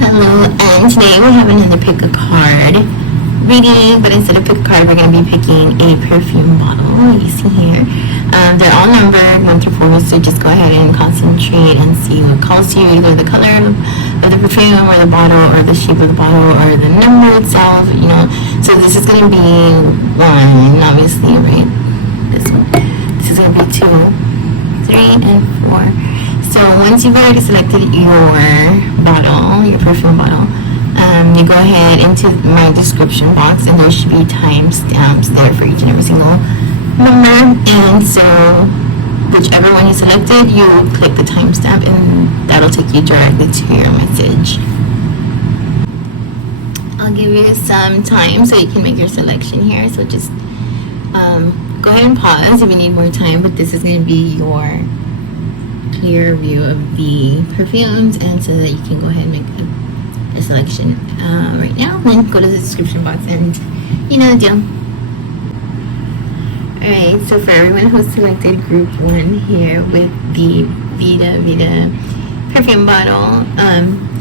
Hello, and today we have another pick a card reading, but instead of pick a card, we're going to be picking a perfume bottle. You see here, they're all numbered 1 through 4, so just go ahead and concentrate and see what calls to you, either the color of the perfume or the bottle or the shape of the bottle or the number itself, you know. So this is going to be 1, obviously, right? This one. This is going to be 2, 3, and 4. So once you've already selected your bottle, your perfume bottle, you go ahead into my description box, and there should be timestamps there for each and every single number. And so whichever one you selected, you click the timestamp, and that'll take you directly to your message. I'll give you some time so you can make your selection here. So just go ahead and pause if you need more time, but this is going to be your clear view of the perfumes, and so that you can go ahead and make a selection right now. Then go to the description box, and you know the deal. Alright, so for everyone who selected group 1 here with the Vita perfume bottle,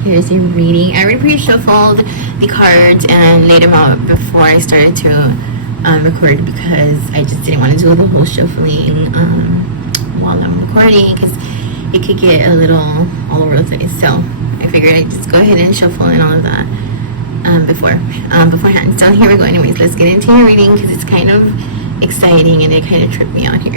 here's your reading. I already pre-shuffled the cards and laid them out before I started to record, because I just didn't want to do the whole shuffling while I'm recording, because it could get a little all over the place. So I figured I'd just go ahead and shuffle and all of that beforehand. So here we go. Anyways, let's get into your reading, because it's kind of exciting and it kind of tripped me out here.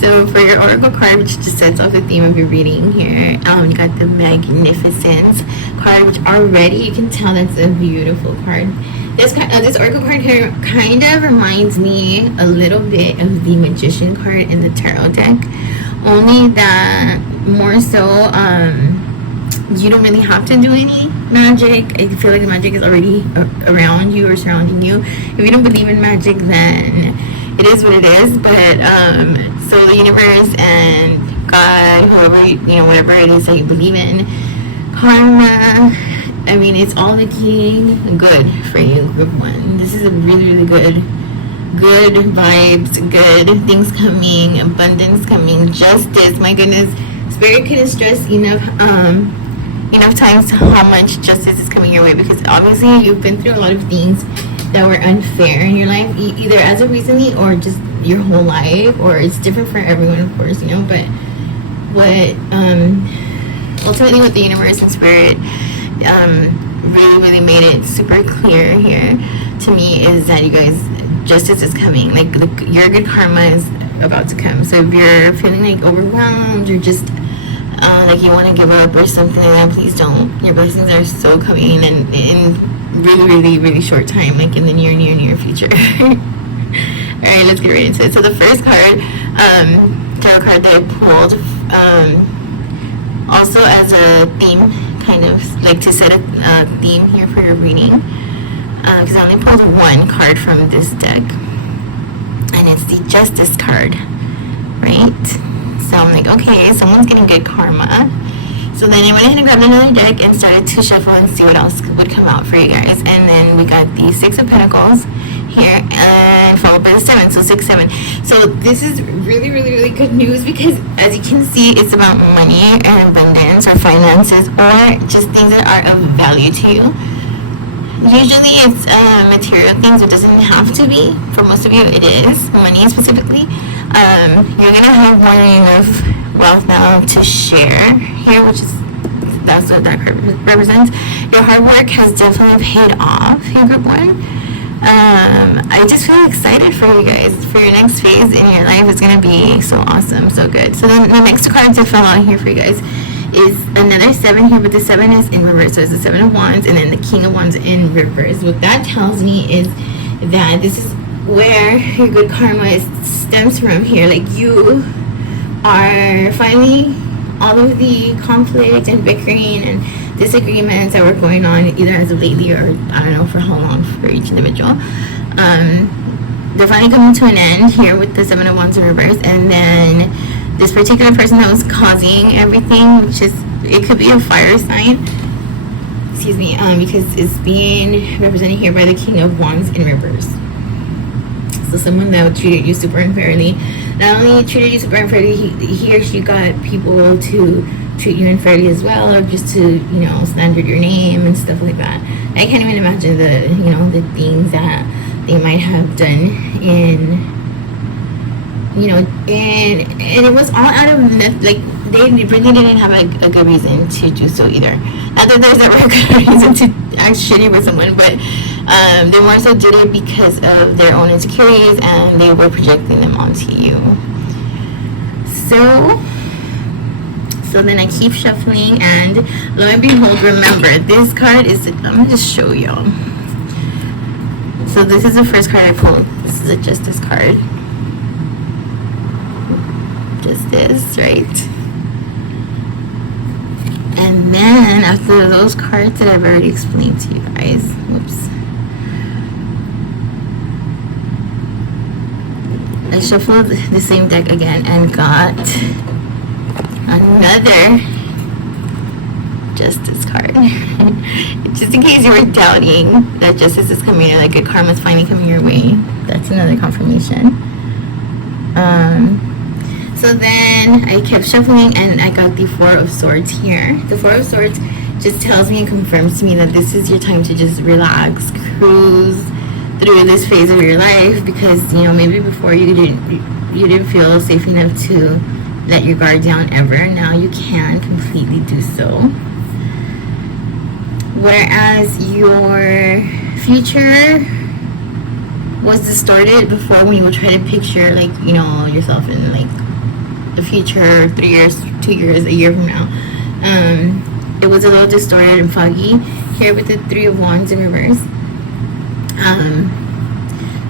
So for your oracle card, which just sets off the theme of your reading here, you got the Magnificence card, which already you can tell that's a beautiful card. This oracle card here kind of reminds me a little bit of the Magician card in the tarot deck, only that more so you don't really have to do any magic. I feel like the magic is already around you or surrounding you. If you don't believe in magic, then it is what it is. But so the universe and God, whoever, you know, whatever it is that you believe in, karma, I mean, it's all looking good for you, group 1. This is a really, really good vibes, good things coming, abundance coming, justice. My goodness, Spirit couldn't stress enough times how much justice is coming your way, because obviously you've been through a lot of things that were unfair in your life, either as of recently or just your whole life, or it's different for everyone, of course, you know. But what ultimately what the universe and Spirit really made it super clear here to me is that, you guys, justice is coming. Like your good karma is about to come. So if you're feeling like overwhelmed, or just like you want to give up or something like that, please don't. Your blessings are so coming in really short time, like in the near future. Alright, let's get right into it. So the first card, tarot card that I pulled, also as a theme, kind of like to set a theme here for your reading, because I only pulled 1 card from this deck, and it's the Justice card, right? So I'm like, okay, someone's getting good karma. So then I went ahead and grabbed another deck and started to shuffle and see what else would come out for you guys. And then we got the 6 of Pentacles here, and followed by the 7, so 6, 7. So this is really good news, because as you can see, it's about money and abundance or finances, or just things that are of value to you. Usually it's material things. It doesn't have to be. For most of you, it is money specifically. You're gonna have more of wealth now to share here, which is, that's what that card represents. Your hard work has definitely paid off here, group 1. I just feel excited for you guys. For your next phase in your life, it's gonna be so awesome, so good. So then the next cards that fell out here for you guys is another 7 here, but the 7 is in reverse. So it's the 7 of Wands and then the King of Wands in reverse. What that tells me is that this is where your good karma stems from here. Like, you are finally, all of the conflict and bickering and disagreements that were going on either as of lately, or I don't know for how long for each individual, they're finally coming to an end here with the 7 of Wands in reverse. And then this particular person that was causing everything, which is, it could be a fire sign, excuse me, because it's being represented here by the King of Wands in reverse. So someone that treated you super unfairly, not only treated you super unfairly, he or she got people to treat you unfairly as well, or just to, slander your name and stuff like that. I can't even imagine the things that they might have done and it was all out of like they really didn't have a good reason to do so either. Not that there's ever a good reason to act shitty with someone, but they more so did it because of their own insecurities and they were projecting them onto you. So then I keep shuffling, and lo and behold, remember, this card is, I'm going to just show y'all. So this is the first card I pulled. This is a Justice card. Justice, right? And then after those cards that I've already explained to you guys, whoops. I shuffled the same deck again and got another Justice card. Just in case you were doubting that justice is coming, or like good karma is finally coming your way, that's another confirmation. So then I kept shuffling and I got the Four of Swords here. The Four of Swords just tells me and confirms to me that this is your time to just relax, cruise through this phase of your life, because maybe before you didn't feel safe enough to let your guard down ever. Now you can completely do so. Whereas your future was distorted before, when you would try to picture yourself in the future, 3 years, 2 years, a year from now. It was a little distorted and foggy. Here with the Three of Wands in reverse.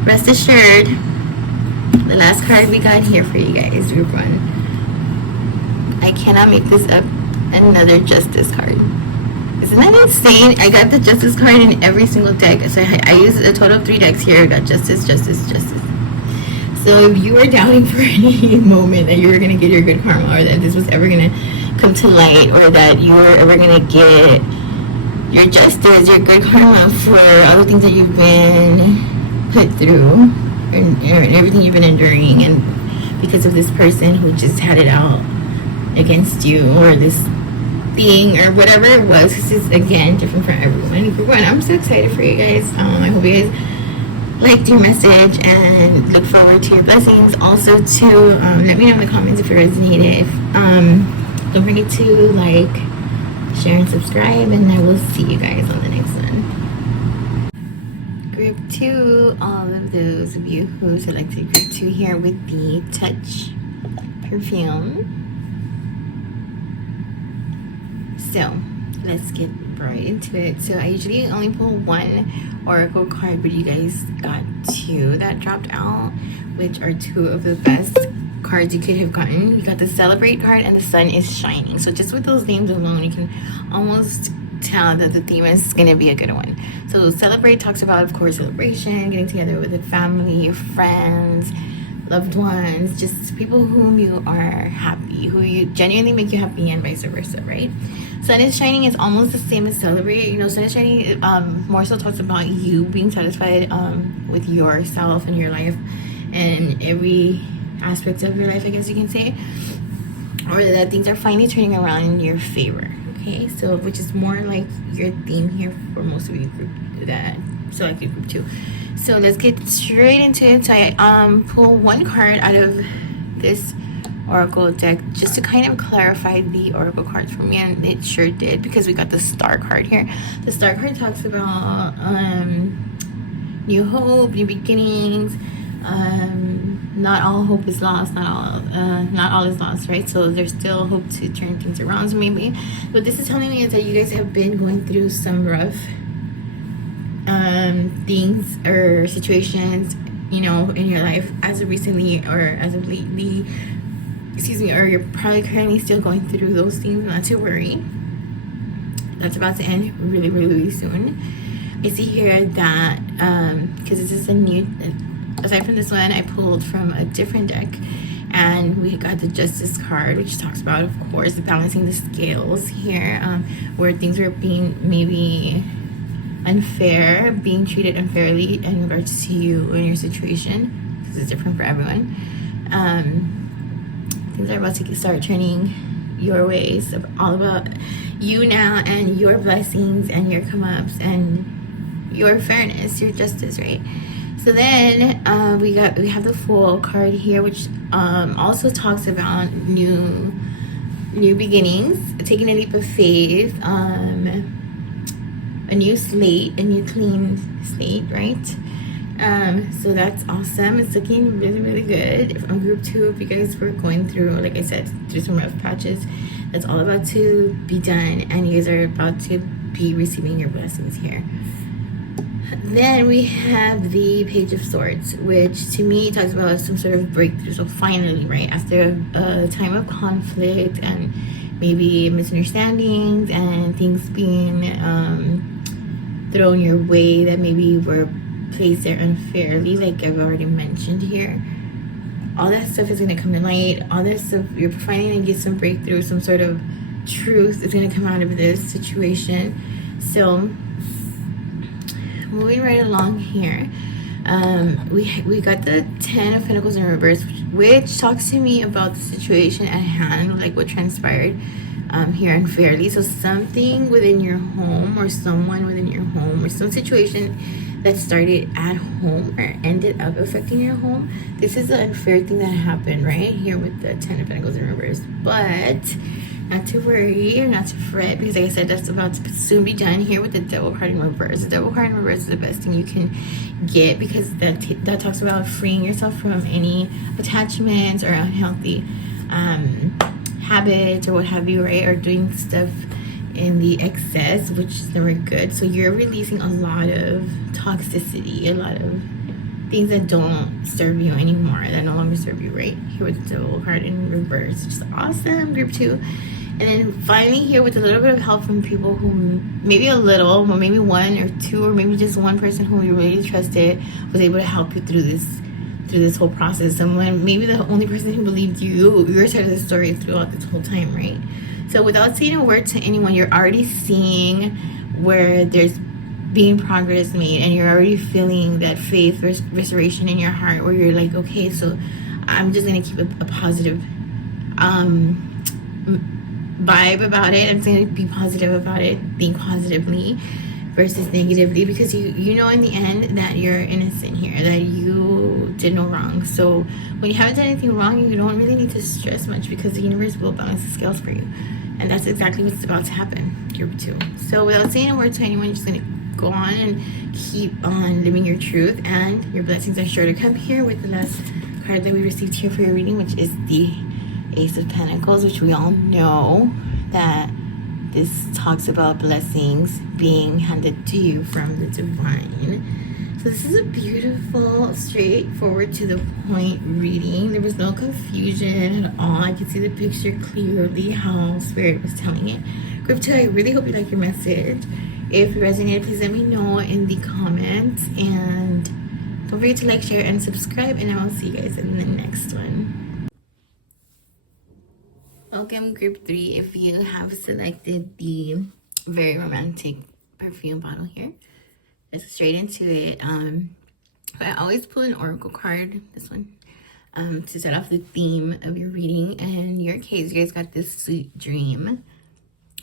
Rest assured, the last card we got here for you guys, group one. I cannot make this up. Another Justice card. Isn't that insane? I got the Justice card in every single deck. So I used a total of 3 decks here. I got Justice, Justice, Justice. So if you were doubting for any moment that you were going to get your good karma, or that this was ever going to come to light, or that you were ever going to get your justice, your good karma for all the things that you've been put through and everything you've been enduring, and because of this person who just had it out against you, or this thing, or whatever it was. This is, again, different for everyone. For one, I'm so excited for you guys. I hope you guys liked your message and look forward to your blessings. Also, to let me know in the comments if it resonated. Don't forget to like, share, and subscribe, and I will see you guys on the next one. Group 2, all of those of you who selected Group 2 here with the Touch perfume. So let's get right into it. So I usually only pull 1 oracle card, but you guys got 2 that dropped out, which are 2 of the best cards you could have gotten. You got the Celebrate card and the Sun is Shining. So just with those names alone, you can almost tell that the theme is going to be a good one. So Celebrate talks about, of course, celebration, getting together with the family, your friends, loved ones, just people whom you are happy, who you genuinely make you happy, and vice versa, right? Sun is Shining is almost the same as Celebrate. Sun is Shining more so talks about you being satisfied with yourself and your life and every aspect of your life, I guess you can say, or that things are finally turning around in your favor. Okay, so which is more like your theme here for most of you group that selected Group 2. So let's get straight into it. So I pull 1 card out of this oracle deck just to kind of clarify the oracle cards for me, and it sure did, because we got the Star card here. The Star card talks about new hope, new beginnings. Not all hope is lost. Not all is lost, right? So there's still hope to turn things around. So maybe what this is telling me is that you guys have been going through some rough things or situations, in your life as of recently or as of lately. Or you're probably currently still going through those things. Not to worry. That's about to end really, really, really soon. I see here that because this is a new. Aside from this one, I pulled from a different deck, and we got the Justice card, which talks about, of course, balancing the scales here, where things were being maybe unfair, being treated unfairly in regards to you and your situation, because it's different for everyone. Things are about to start turning your ways, all about you now and your blessings and your come ups and your fairness, your justice, right? So then we have the Fool card here, which also talks about new beginnings, taking a leap of faith, a new slate, a new clean slate, right? So that's awesome. It's looking really, really good. On group 2, if you guys were going through, like I said, through some rough patches, that's all about to be done, and you guys are about to be receiving your blessings here. Then we have the Page of Swords, which to me talks about some sort of breakthrough. So finally, right, after a time of conflict and maybe misunderstandings and things being thrown your way that maybe were placed there unfairly, like I've already mentioned here, all that stuff is going to come to light. All that stuff, you're finally going to get some breakthrough, some sort of truth is going to come out of this situation. So moving right along here, we got the 10 of Pentacles in reverse, which talks to me about the situation at hand, like what transpired here unfairly. So something within your home, or someone within your home, or some situation that started at home or ended up affecting your home. This is an unfair thing that happened right here with the 10 of Pentacles in reverse. But not to worry or not to fret, because like I said, that's about to soon be done here with the Devil card in reverse. The Devil card in reverse is the best thing you can get, because that talks about freeing yourself from any attachments or unhealthy habits or what have you, right? Or doing stuff in the excess, which is never good. So you're releasing a lot of toxicity, a lot of things that don't serve you anymore, that no longer serve you, right? Here with the Devil card in reverse, which is awesome. Group 2. And then finally here with a little bit of help from people who, maybe a little, or maybe one or two, or maybe just one person who you really trusted was able to help you through this whole process. Someone, maybe the only person who believed your side of the story throughout this whole time, right? So without saying a word to anyone, you're already seeing where there's being progress made, and you're already feeling that faith restoration in your heart, where you're like, okay, so I'm just gonna keep a positive vibe about it. I'm just gonna be positive about it, think positively versus negatively, because you know in the end that you're innocent here, that you did no wrong. So when you haven't done anything wrong, you don't really need to stress much, because the universe will balance the scales for you. And that's exactly what's about to happen, group 2. So without saying a word to anyone, you're just gonna go on and keep on living your truth, and your blessings are sure to come here with the last card that we received here for your reading, which is the Ace of Pentacles, which we all know that this talks about blessings being handed to you from the divine. So this is a beautiful, straightforward, to the point reading. There was no confusion at all. I could see the picture clearly, how Spirit was telling it. Group 2, I really hope you like your message. If it resonated, please let me know in the comments. And don't forget to like, share, and subscribe. And I will see you guys in the next one. Welcome, group 3. If you have selected the Very Romantic perfume bottle here, let's straight into it. I always pull an oracle card, this one, to set off the theme of your reading. And in your case, you guys got this Sweet Dream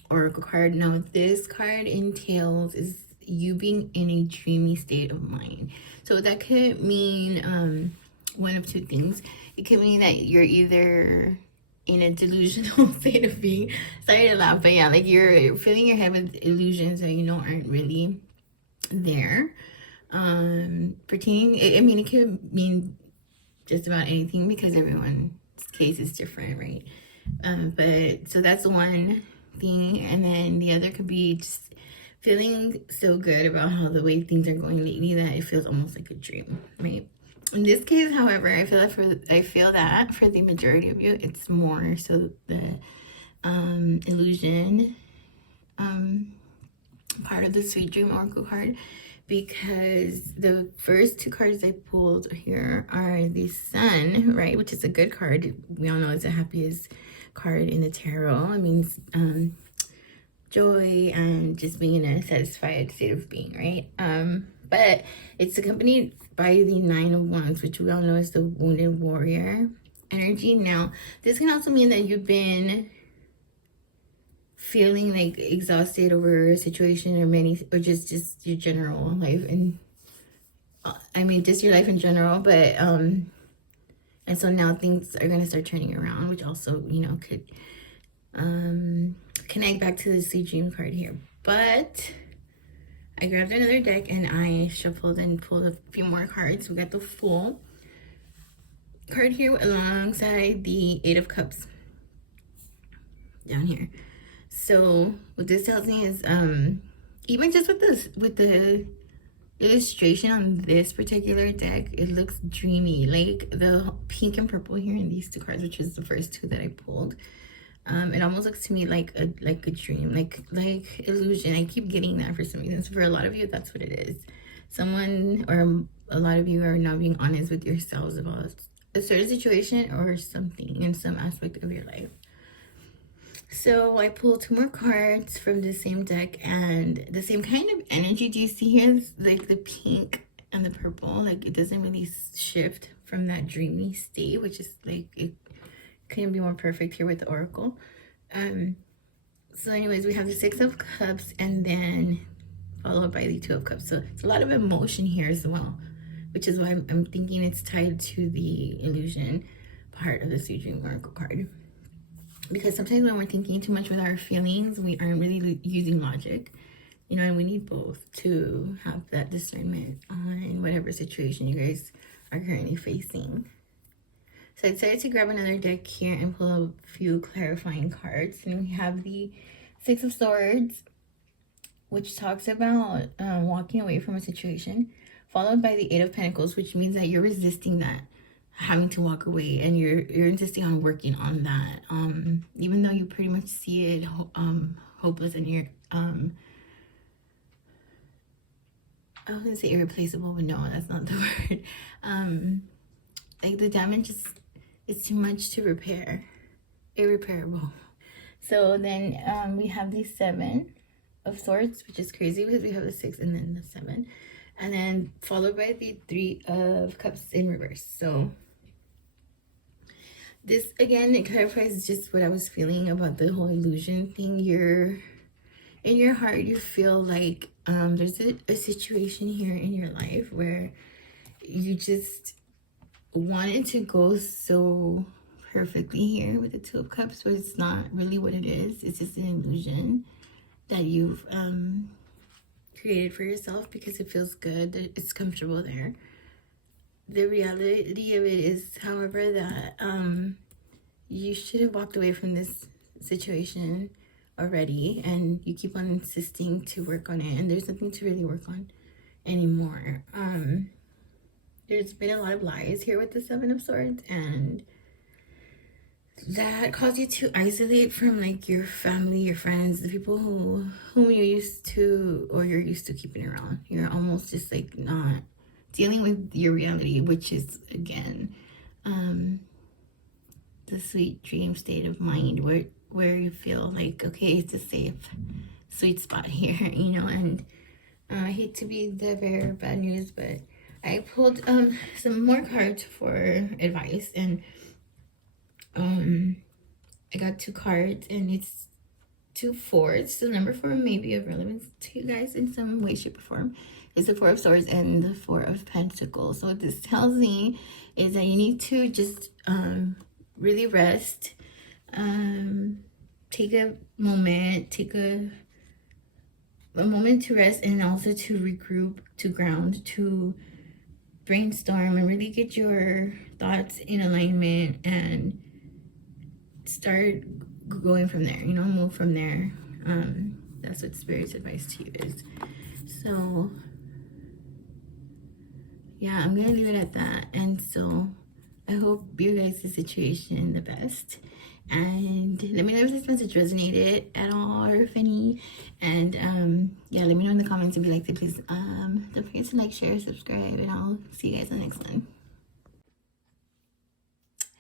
oracle card. Now, this card entails is you being in a dreamy state of mind. So that could mean one of two things. It could mean that you're either in a delusional state of being, sorry to laugh, but yeah, like you're filling your head with illusions that you know aren't really there. Pertaining, I mean, it could mean just about anything, because everyone's case is different, right? But so that's one thing. And then the other could be just feeling so good about how the way things are going lately that it feels almost like a dream, right? In this case, however, I feel that for the majority of you, it's more so the illusion part of the Sweet Dream oracle card, because the first two cards I pulled here are the Sun, right, which is a good card. We all know it's the happiest card in the tarot. It means joy and just being in a satisfied state of being, right? But it's accompanied by the Nine of Wands, which we all know is the wounded warrior energy. Now, this can also mean that you've been feeling like exhausted over a situation or just your general life, and I mean just your life in general, but and so now things are gonna start turning around, which also, you know, could connect back to the Sweet Dream card here. But I grabbed another deck and I shuffled and pulled a few more cards. We got the Fool card here alongside the Eight of Cups down here. So what this tells me is even just with the illustration on this particular deck, it looks dreamy, like the pink and purple here in these two cards, which is the first two that I pulled. It almost looks to me like a dream, like illusion. I keep getting that for some reason. So for a lot of you, that's what it is. Someone or a lot of you are not being honest with yourselves about a certain situation or something in some aspect of your life. So I pulled two more cards from the same deck and the same kind of energy. Do you see here? It's like the pink and the purple, like it doesn't really shift from that dreamy state, which is like, it couldn't be more perfect here with the Oracle. So anyways, we have the Six of Cups and then followed by the Two of Cups. So it's a lot of emotion here as well, which is why I'm thinking it's tied to the illusion part of the Sweet Dream Oracle card. Because sometimes when we're thinking too much with our feelings, we aren't really using logic, you know, and we need both to have that discernment on whatever situation you guys are currently facing. So I decided to grab another deck here and pull a few clarifying cards. And we have the Six of Swords, which talks about walking away from a situation, followed by the Eight of Pentacles, which means that you're resisting that, having to walk away, and you're insisting on working on that, even though you pretty much see it hopeless, and you're I was gonna say irreplaceable, but no, that's not the word. Like the damage is too much to repair, irreparable. So then we have the Seven of Swords, which is crazy because we have the Six and then the Seven, and then followed by the Three of Cups in reverse. So this, again, it clarifies just what I was feeling about the whole illusion thing. In your heart, you feel like there's a situation here in your life where you just wanted to go so perfectly here with the Two of Cups, but it's not really what it is. It's just an illusion that you've created for yourself because it feels good, that it's comfortable there. The reality of it is, however, that you should have walked away from this situation already, and you keep on insisting to work on it, and there's nothing to really work on anymore. There's been a lot of lies here with the Seven of Swords, and that caused you to isolate from like your family, your friends, the people whom you're used to keeping around. You're almost just like not dealing with your reality, which is, again, the sweet dream state of mind where you feel like, okay, it's a safe, sweet spot here, you know. And I hate to be the bearer of bad news, but I pulled some more cards for advice, and I got two cards, and it's two fours. So number 4 may be of relevance to you guys in some way, shape, or form. It's the Four of Swords and the Four of Pentacles. So what this tells me is that you need to just really rest, take a moment, a moment to rest, and also to regroup, to ground, to brainstorm, and really get your thoughts in alignment and start going from there, you know, move from there. That's what Spirit's advice to you is. So yeah, I'm gonna leave it at that. And so I hope you guys' situation the best, and let me know if this message resonated at all, or if any. And yeah, let me know in the comments if you liked it. Please don't forget to like, share, subscribe, and I'll see you guys on the next one.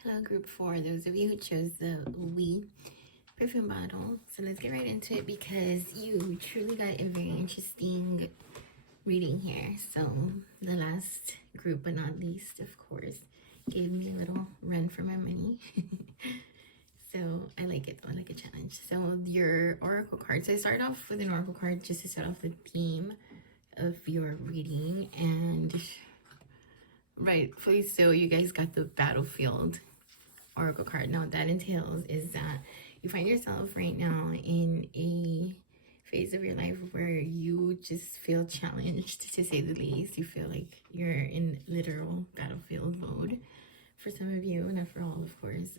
Hello, group 4, those of you who chose the We perfume bottle. So let's get right into it, because you truly got a very interesting reading here. So the last group, but not least, of course, gave me a little run for my money. So I like it. I like a challenge. So your oracle card. So I started off with an oracle card just to set off the theme of your reading, and rightfully so, you guys got the battlefield oracle card. Now what that entails is that you find yourself right now in a phase of your life where you just feel challenged, to say the least. You feel like you're in literal battlefield mode. For some of you, not for all, of course.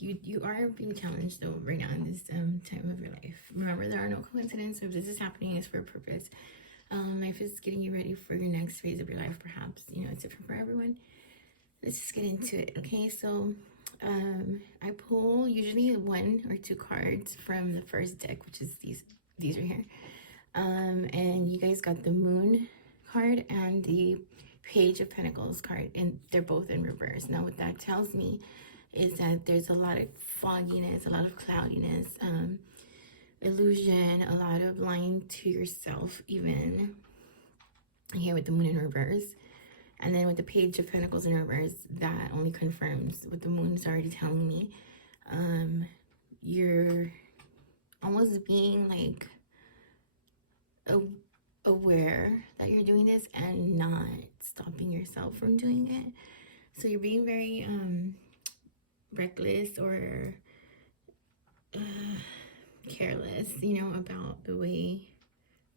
You are being challenged though right now in this time of your life. Remember, there are no coincidences. If this is happening, it's for a purpose. Life is getting you ready for your next phase of your life, perhaps. You know, it's different for everyone. Let's just get into it, okay? So, I pull usually 1 or 2 cards from the first deck, which is these right here. And you guys got the Moon card and the Page of Pentacles card, and they're both in reverse. Now, what that tells me is that there's a lot of fogginess, a lot of cloudiness, illusion, a lot of lying to yourself, even here with the Moon in reverse. And then with the Page of Pentacles in reverse, that only confirms what the Moon is already telling me. You're almost being like aware that you're doing this and not stopping yourself from doing it. So you're being very reckless or careless, you know, about the way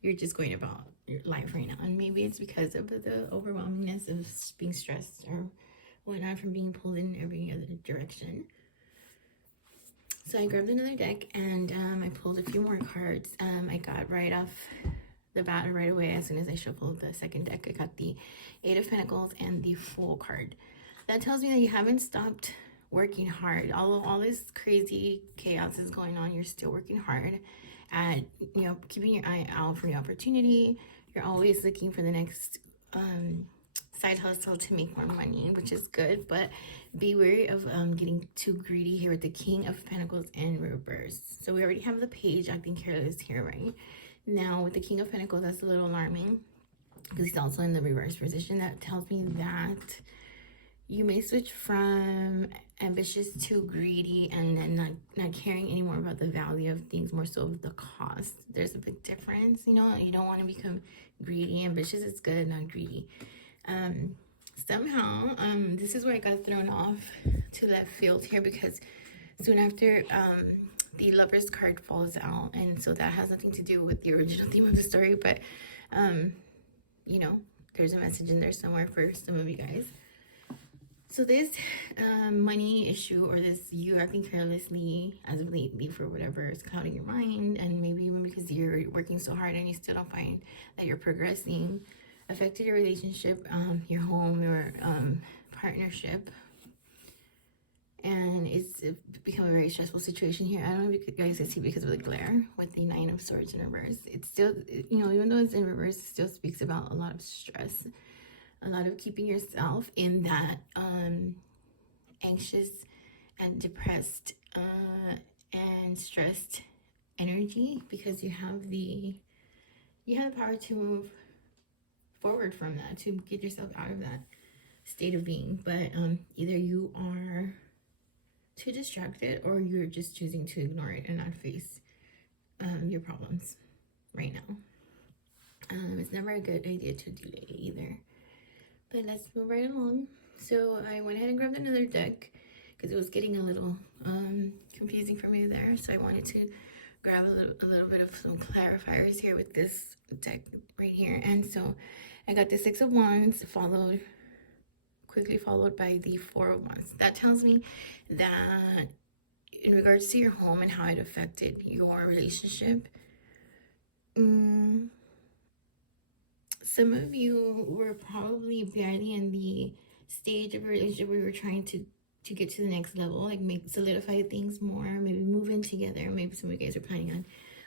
you're just going about your life right now. And maybe it's because of the overwhelmingness of being stressed or whatnot from being pulled in every other direction. So I grabbed another deck and I pulled a few more cards. I got right off the bat right away, as soon as I shuffled the second deck, I got the 8 of Pentacles and the Fool card. That tells me that you haven't stopped working hard. All this crazy chaos is going on, you're still working hard at, you know, keeping your eye out for the opportunity. You're always looking for the next side hustle to make more money, which is good, but be wary of getting too greedy here with the King of Pentacles in reverse. So we already have the Page acting careless here, right? Now with the King of Pentacles, that's a little alarming because he's also in the reverse position. That tells me that you may switch from ambitious to greedy, and then not caring anymore about the value of things, more so of the cost. There's a big difference, you know. You don't want to become greedy. Ambitious is good, not greedy. Somehow, this is where I got thrown off to left field here, because soon after, the Lover's card falls out, and so that has nothing to do with the original theme of the story, but you know, there's a message in there somewhere for some of you guys. So this money issue, or this you acting carelessly as of lately for whatever is clouding your mind, and maybe even because you're working so hard and you still don't find that you're progressing, affected your relationship, your home, your partnership. And it's become a very stressful situation here. I don't know if you guys can see because of the glare with the 9 of Swords in reverse. It's still, you know, even though it's in reverse, it still speaks about a lot of stress, a lot of keeping yourself in that anxious and depressed and stressed energy, because you have the power to move forward from that, to get yourself out of that state of being. But either you are too distracted, or you're just choosing to ignore it and not face your problems right now. It's never a good idea to delay either. But let's move right along. So I went ahead and grabbed another deck because it was getting a little confusing for me there. So I wanted to grab a little bit of some clarifiers here with this deck right here. And so I got the 6 of Wands quickly followed by the 4 of Wands. That tells me that in regards to your home and how it affected your relationship, some of you were probably barely in the stage of a relationship where you were trying to get to the next level, like solidify things more, maybe move in together. Maybe some of you guys are planning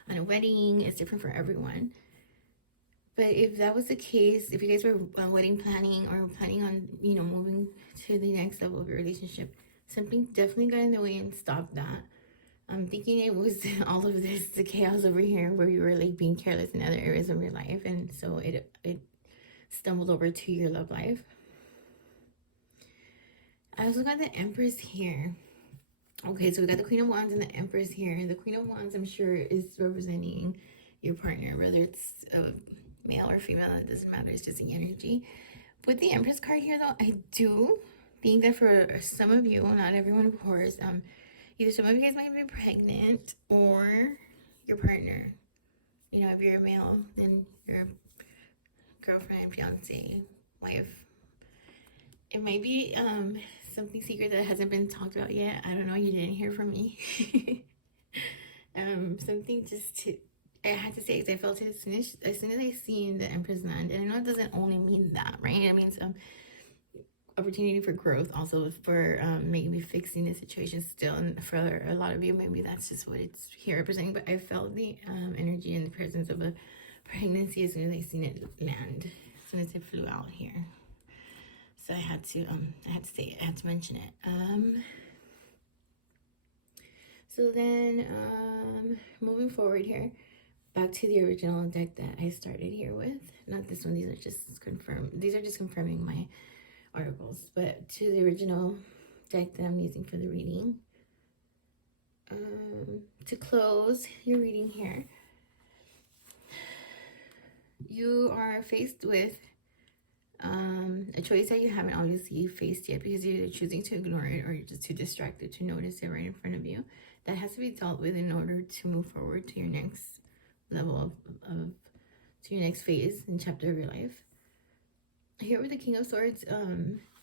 on a wedding. It's different for everyone. But if that was the case, if you guys were wedding planning or planning on, you know, moving to the next level of your relationship, something definitely got in the way and stopped that. I'm thinking it was all of this, the chaos over here where you were like being careless in other areas of your life, and so it stumbled over to your love life. I also got the Empress here. Okay, so we got the Queen of Wands and the Empress here. The Queen of Wands, I'm sure, is representing your partner, whether it's a male or female, it doesn't matter. It's just the energy. With the Empress card here, though, I do think that for some of you, not everyone, of course, either some of you guys might be pregnant or your partner. You know, if you're a male, then your girlfriend, fiance, wife. It might be something secret that hasn't been talked about yet. I don't know. You didn't hear from me. Something just to I had to say because I felt it as soon as I seen the Empress land, and I know it doesn't only mean that, right? It means opportunity for growth, also for maybe fixing the situation still, and for a lot of you, maybe that's just what it's here representing. But I felt the energy and the presence of a pregnancy as soon as I seen it land, as soon as it flew out here. So I had to say it, I had to mention it. So then moving forward here, back to the original deck that I started here with. Not this one, these are just confirming my articles, but to the original deck that I'm using for the reading. To close your reading here, you are faced with a choice that you haven't obviously faced yet because you're choosing to ignore it or you're just too distracted to notice it right in front of you. That has to be dealt with in order to move forward to your next level to your next phase and chapter of your life. Here with the King of Swords,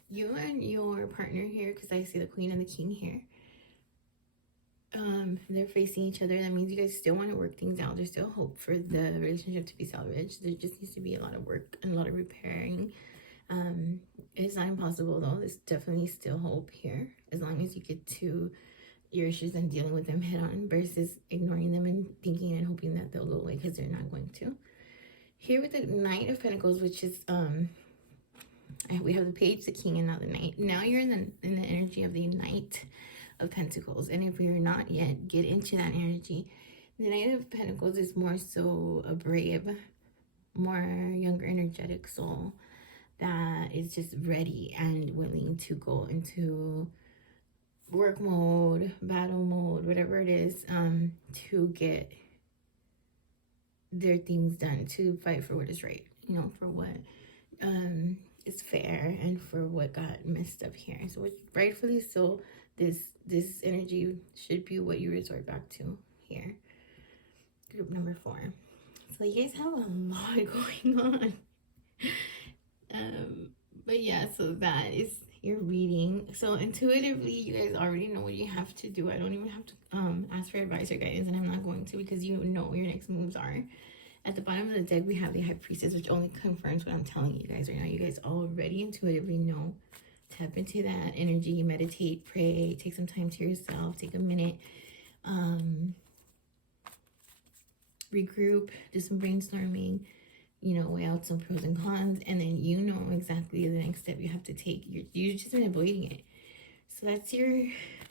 you and your partner here, because I see the Queen and the King here, they're facing each other. That means you guys still want to work things out. There's still hope for the relationship to be salvaged. There just needs to be a lot of work and a lot of repairing. It's not impossible though. There's definitely still hope here as long as you get to your issues and dealing with them head on versus ignoring them and thinking and hoping that they'll go away, because they're not going to. Here with the Knight of Pentacles, which is we have the Page, the King, and now the Knight. Now you're in the energy of the Knight of Pentacles, and if you're not yet, get into that energy. The Knight of Pentacles is more so a brave, more younger, energetic soul that is just ready and willing to go into work mode, battle mode, whatever it is, to get their things done, to fight for what is right, you know, for what is fair and for what got messed up here. So rightfully so, this energy should be what you resort back to here. Group number 4. So you guys have a lot going on. But yeah, so that is your reading. So intuitively, you guys already know what you have to do. I don't even have to ask for advice or guidance, and I'm not going to, because you know what your next moves are. At the bottom of the deck, we have the High Priestess, which only confirms what I'm telling you guys right now. You guys already intuitively know. Tap into that energy, meditate, pray, take some time to yourself, take a minute, regroup, do some brainstorming, you know, weigh out some pros and cons, and then you know exactly the next step you have to take. You've just been avoiding it. So that's your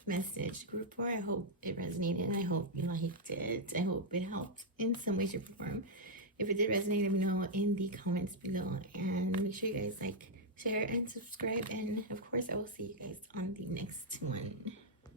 message, Group 4. I hope it resonated. I hope you liked it. I hope it helped in some way, shape, or form. If it did resonate, let me know in the comments below. And make sure you guys like, share, and subscribe. And of course, I will see you guys on the next one.